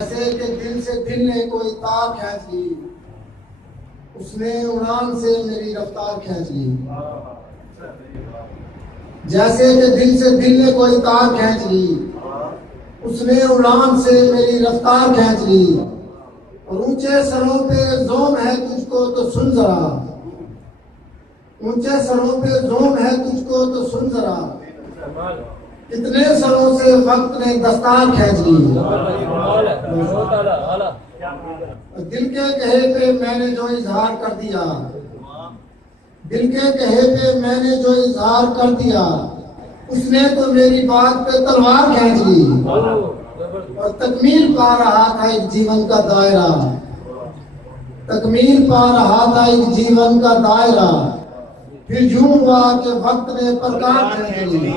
जैसे कि दिल से दिल ने कोई तार खींच ली, उसने उड़ान से मेरी रफ्तार खींच ली। जैसे कि दिल से दिल ने कोई तार खींच ली, उसने उड़ान से मेरी रफ्तार खींच ली। और ऊंचे सरों पे जोम है तुझको तो सुन जरा, ऊंचे सरों पे जोम है तुझको तो सुन जरा, कितने सरों से वक्त ने दस्तार खींच ली। दिल के कहे पे मैंने जो इजहार कर दिया, दिल के कहे पे मैंने जो इजहार कर दिया, उसने तो मेरी बात पे तलवार खींच ली। और तकमील पा रहा था एक जीवन का दायरा, तकमील पा रहा था एक जीवन का दायरा, फिर यूं हुआ कि वक्त ने प्रकाश खींच ली।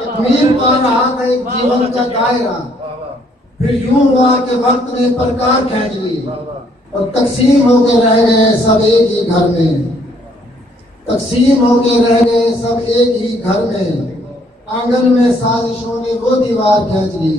तकमील पा रहा था एक जीवन का दायरा, फिर यूं हुआ कि वक्त ने प्रकाश खींच ली। और तकसीम होके रह गए सब एक ही घर में, तकसीम होके रह गए सब एक ही घर में, आंगन में साजिशों ने वो दीवार खींच ली।